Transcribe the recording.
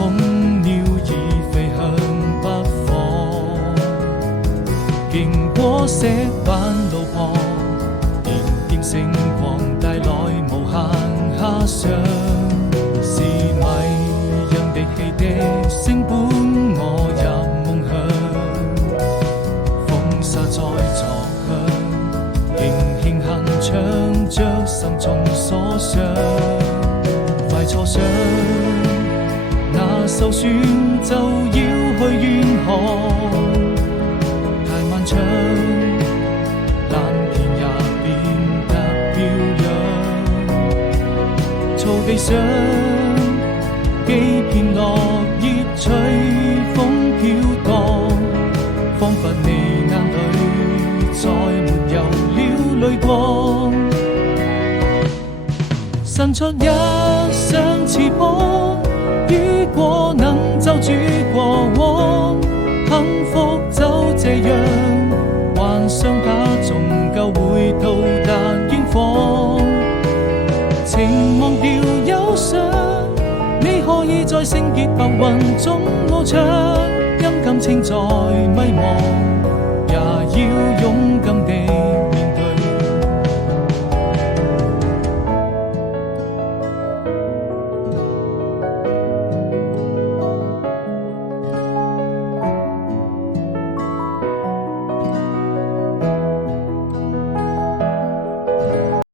空鳥已飛向北方，經過石板路旁，點點星光帶來無限遐想，是迷人的汽笛聲伴我入夢鄉，風沙在作響，輕輕哼唱着心中所想，快坐上那艘船就要去遠航，太漫長，藍天也變得飄揚，草地上幾片落葉隨風飄蕩，彷彿你眼裏再沒有了淚光，伸出一雙翅膀，雨過能就住過往，幸福就這樣，幻想它終究會到達遠方，情忘掉憂傷，你可以在聖潔白雲中翱翔，因感情在迷茫，